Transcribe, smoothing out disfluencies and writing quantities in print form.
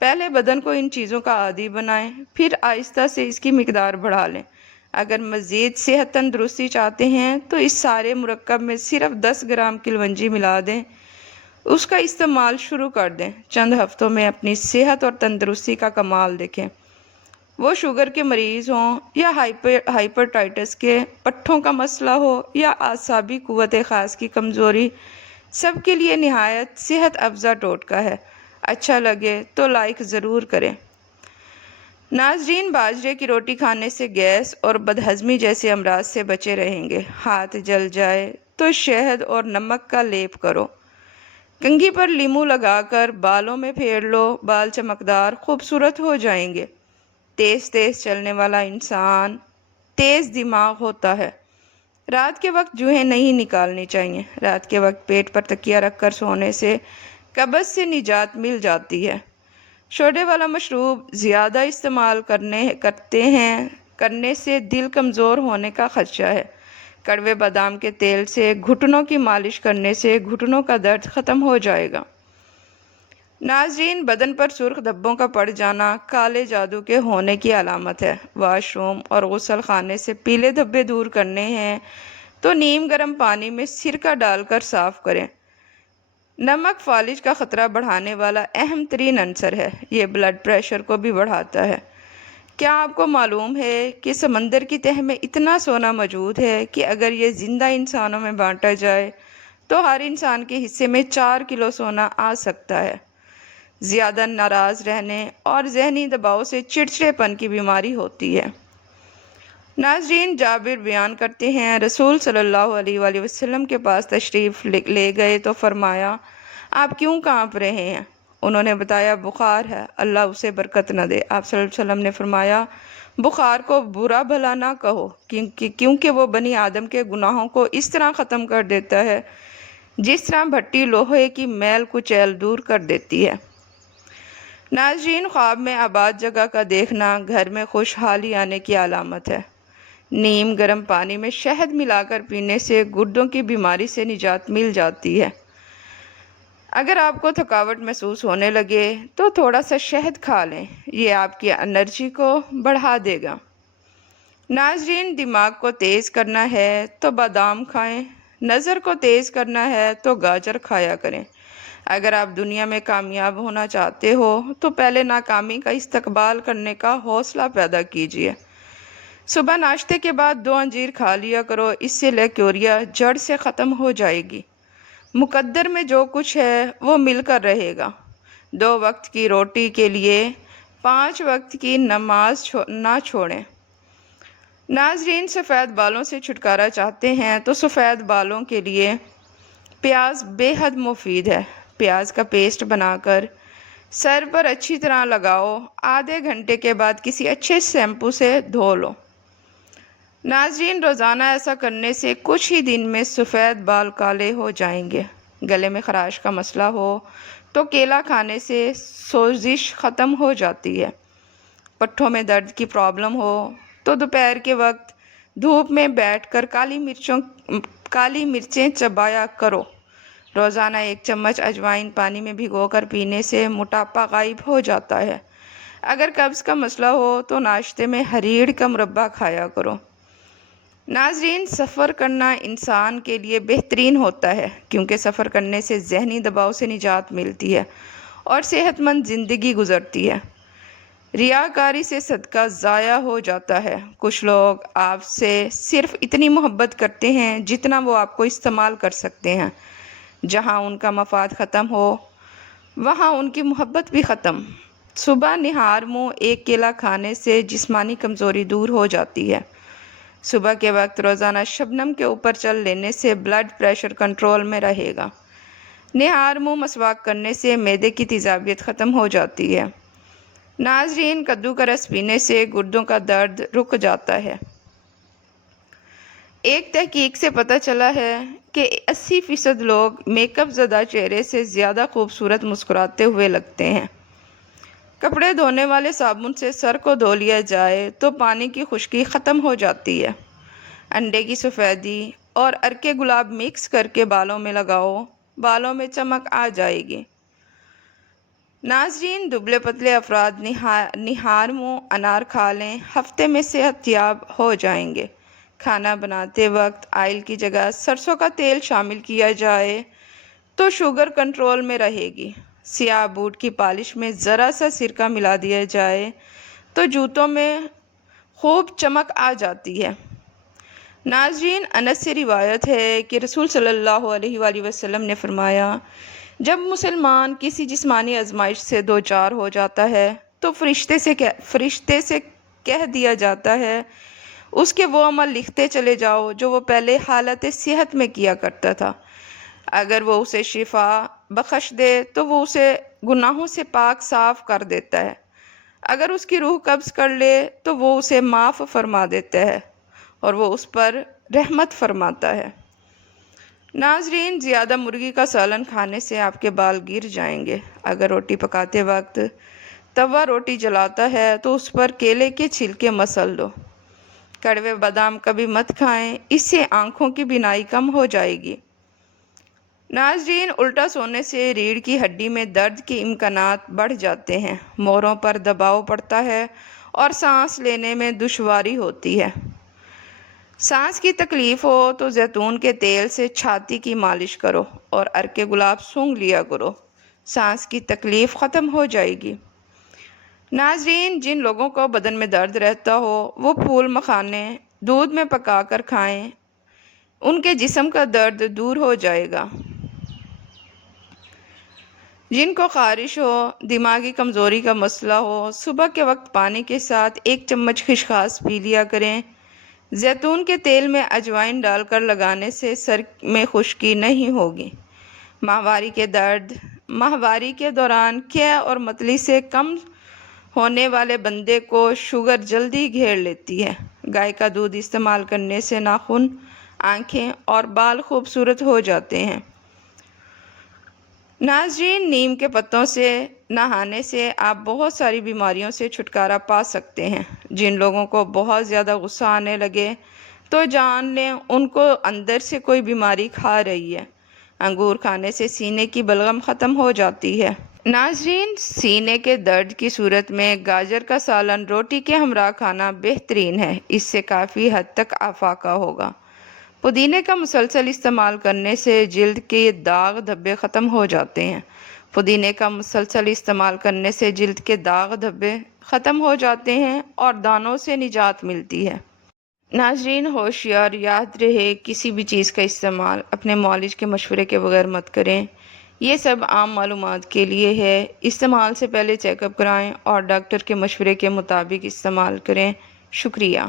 پہلے بدن کو ان چیزوں کا عادی بنائیں، پھر آہستہ سے اس کی مقدار بڑھا لیں۔ اگر مزید صحت تندرستی چاہتے ہیں تو اس سارے مرکب میں صرف 10 گرام کلونجی ملا دیں، اس کا استعمال شروع کر دیں۔ چند ہفتوں میں اپنی صحت اور تندرستی کا کمال دیکھیں۔ وہ شوگر کے مریض ہوں یا ہائپرٹائٹس کے پٹھوں کا مسئلہ ہو یا اعصابی قوت خاص کی کمزوری، سب کے لیے نہایت صحت افزا ٹوٹکا ہے۔ اچھا لگے تو لائک ضرور کریں۔ ناظرین، باجرے کی روٹی کھانے سے گیس اور بدہضمی جیسے امراض سے بچے رہیں گے۔ ہاتھ جل جائے تو شہد اور نمک کا لیپ کرو۔ کنگھی پر لیمو لگا کر بالوں میں پھیر لو، بال چمکدار خوبصورت ہو جائیں گے۔ تیز چلنے والا انسان تیز دماغ ہوتا ہے۔ رات کے وقت جوئیں نہیں نکالنی چاہیے۔ رات کے وقت پیٹ پر تکیہ رکھ کر سونے سے قبض سے نجات مل جاتی ہے۔ سوڈے والا مشروب زیادہ استعمال کرنے سے دل کمزور ہونے کا خدشہ ہے۔ کڑوے بادام کے تیل سے گھٹنوں کی مالش کرنے سے گھٹنوں کا درد ختم ہو جائے گا۔ ناظرین، بدن پر سرخ دھبوں کا پڑ جانا کالے جادو کے ہونے کی علامت ہے۔ واش روم اور غسل خانے سے پیلے دھبے دور کرنے ہیں تو نیم گرم پانی میں سرکہ ڈال کر صاف کریں۔ نمک فالج کا خطرہ بڑھانے والا اہم ترین عنصر ہے۔ یہ بلڈ پریشر کو بھی بڑھاتا ہے۔ کیا آپ کو معلوم ہے کہ سمندر کی تہہ میں اتنا سونا موجود ہے کہ اگر یہ زندہ انسانوں میں بانٹا جائے تو ہر انسان کے حصے میں 4 کلو سونا آ سکتا ہے۔ زیادہ ناراض رہنے اور ذہنی دباؤ سے چڑچڑے پن کی بیماری ہوتی ہے۔ ناظرین، جابر بیان کرتے ہیں، رسول صلی اللہ علیہ وآلہ وسلم کے پاس تشریف لے گئے تو فرمایا، آپ کیوں کانپ رہے ہیں؟ انہوں نے بتایا، بخار ہے، اللہ اسے برکت نہ دے۔ آپ صلی اللہ علیہ وسلم نے فرمایا، بخار کو برا بھلا نہ کہو، کیونکہ وہ بنی آدم کے گناہوں کو اس طرح ختم کر دیتا ہے جس طرح بھٹی لوہے کی میل کچیل دور کر دیتی ہے۔ ناظرین، خواب میں آباد جگہ کا دیکھنا گھر میں خوشحالی آنے کی علامت ہے۔ نیم گرم پانی میں شہد ملا کر پینے سے گردوں کی بیماری سے نجات مل جاتی ہے۔ اگر آپ کو تھکاوٹ محسوس ہونے لگے تو تھوڑا سا شہد کھا لیں، یہ آپ کی انرجی کو بڑھا دے گا۔ ناظرین، دماغ کو تیز کرنا ہے تو بادام کھائیں، نظر کو تیز کرنا ہے تو گاجر کھایا کریں۔ اگر آپ دنیا میں کامیاب ہونا چاہتے ہو تو پہلے ناکامی کا استقبال کرنے کا حوصلہ پیدا کیجیے۔ صبح ناشتے کے بعد 2 انجیر کھا لیا کرو، اس سے لیکوریا جڑ سے ختم ہو جائے گی۔ مقدر میں جو کچھ ہے وہ مل کر رہے گا۔ 2 وقت کی روٹی کے لیے 5 وقت کی نماز نہ چھوڑیں۔ ناظرین، سفید بالوں سے چھٹکارا چاہتے ہیں تو سفید بالوں کے لیے پیاز بے حد مفید ہے۔ پیاز کا پیسٹ بنا کر سر پر اچھی طرح لگاؤ، آدھے گھنٹے کے بعد کسی اچھے شیمپو سے دھو لو۔ ناظرین، روزانہ ایسا کرنے سے کچھ ہی دن میں سفید بال کالے ہو جائیں گے۔ گلے میں خراش کا مسئلہ ہو تو کیلا کھانے سے سوزش ختم ہو جاتی ہے۔ پٹھوں میں درد کی پرابلم ہو تو دوپہر کے وقت دھوپ میں بیٹھ کر کالی مرچیں چبایا کرو۔ روزانہ 1 چمچ اجوائن پانی میں بھگو کر پینے سے موٹاپا غائب ہو جاتا ہے۔ اگر قبض کا مسئلہ ہو تو ناشتے میں ہریڑ کا مربع کھایا کرو۔ ناظرین، سفر کرنا انسان کے لیے بہترین ہوتا ہے کیونکہ سفر کرنے سے ذہنی دباؤ سے نجات ملتی ہے اور صحت مند زندگی گزرتی ہے۔ ریاکاری سے صدقہ ضائع ہو جاتا ہے۔ کچھ لوگ آپ سے صرف اتنی محبت کرتے ہیں جتنا وہ آپ کو استعمال کر سکتے ہیں۔ جہاں ان کا مفاد ختم ہو وہاں ان کی محبت بھی ختم۔ صبح نہار منہ 1 کیلا کھانے سے جسمانی کمزوری دور ہو جاتی ہے۔ صبح کے وقت روزانہ شبنم کے اوپر چل لینے سے بلڈ پریشر کنٹرول میں رہے گا۔ نہار منہ مسواک کرنے سے معدے کی تیزابیت ختم ہو جاتی ہے۔ ناظرین، کدو کا رس پینے سے گردوں کا درد رک جاتا ہے۔ ایک تحقیق سے پتہ چلا ہے کہ 80% لوگ میک اپ زدہ چہرے سے زیادہ خوبصورت مسکراتے ہوئے لگتے ہیں۔ کپڑے دھونے والے صابن سے سر کو دھو لیا جائے تو پانی کی خشکی ختم ہو جاتی ہے۔ انڈے کی سفیدی اور ارکے گلاب مکس کر کے بالوں میں لگاؤ، بالوں میں چمک آ جائے گی۔ ناظرین، دبلے پتلے افراد نہار منہ انار کھا لیں، ہفتے میں صحت یاب ہو جائیں گے۔ کھانا بناتے وقت آئل کی جگہ سرسوں کا تیل شامل کیا جائے تو شوگر کنٹرول میں رہے گی۔ سیاہ بوٹ کی پالش میں ذرا سا سرکہ ملا دیا جائے تو جوتوں میں خوب چمک آ جاتی ہے۔ ناظرین، انس سے روایت ہے کہ رسول صلی اللہ علیہ وآلہ وسلم نے فرمایا، جب مسلمان کسی جسمانی آزمائش سے دوچار ہو جاتا ہے تو فرشتے سے کہہ دیا جاتا ہے اس کے وہ عمل لکھتے چلے جاؤ جو وہ پہلے حالت صحت میں کیا کرتا تھا۔ اگر وہ اسے شفا بخش دے تو وہ اسے گناہوں سے پاک صاف کر دیتا ہے، اگر اس کی روح قبض کر لے تو وہ اسے معاف فرما دیتا ہے اور وہ اس پر رحمت فرماتا ہے۔ ناظرین، زیادہ مرغی کا سالن کھانے سے آپ کے بال گر جائیں گے۔ اگر روٹی پکاتے وقت توا روٹی جلاتا ہے تو اس پر کیلے کے چھلکے مسل دو۔ کڑوے بادام کبھی مت کھائیں، اس سے آنکھوں کی بینائی کم ہو جائے گی۔ ناظرین، الٹا سونے سے ریڑھ کی ہڈی میں درد کے امکانات بڑھ جاتے ہیں، موڑوں پر دباؤ پڑتا ہے اور سانس لینے میں دشواری ہوتی ہے۔ سانس کی تکلیف ہو تو زیتون کے تیل سے چھاتی کی مالش کرو اور عرق گلاب سونگھ لیا کرو، سانس کی تکلیف ختم ہو جائے گی۔ ناظرین، جن لوگوں کو بدن میں درد رہتا ہو وہ پھول مکھانے دودھ میں پکا کر کھائیں، ان کے جسم کا درد دور ہو جائے گا۔ جن کو خارش ہو، دماغی کمزوری کا مسئلہ ہو، صبح کے وقت پانی کے ساتھ 1 چمچ خشخاش پی لیا کریں۔ زیتون کے تیل میں اجوائن ڈال کر لگانے سے سر میں خشکی نہیں ہوگی۔ ماہواری کے درد، ماہواری کے دوران قے اور متلی سے کم ہونے والے بندے کو شوگر جلدی گھیر لیتی ہے۔ گائے کا دودھ استعمال کرنے سے ناخن، آنکھیں اور بال خوبصورت ہو جاتے ہیں۔ ناظرین، نیم کے پتوں سے نہانے سے آپ بہت ساری بیماریوں سے چھٹکارا پا سکتے ہیں۔ جن لوگوں کو بہت زیادہ غصہ آنے لگے تو جان لیں ان کو اندر سے کوئی بیماری کھا رہی ہے۔ انگور کھانے سے سینے کی بلغم ختم ہو جاتی ہے۔ ناظرین، سینے کے درد کی صورت میں گاجر کا سالن روٹی کے ہمراہ کھانا بہترین ہے، اس سے کافی حد تک افاقہ ہوگا۔ پودینے کا مسلسل استعمال کرنے سے جلد کے داغ دھبے ختم ہو جاتے ہیں۔ پودینے کا مسلسل استعمال کرنے سے جلد کے داغ دھبے ختم ہو جاتے ہیں اور دانوں سے نجات ملتی ہے۔ ناظرین، ہوشیار یاد رہے، کسی بھی چیز کا استعمال اپنے معالج کے مشورے کے بغیر مت کریں۔ یہ سب عام معلومات کے لیے ہے، استعمال سے پہلے چیک اپ کرائیں اور ڈاکٹر کے مشورے کے مطابق استعمال کریں۔ شکریہ۔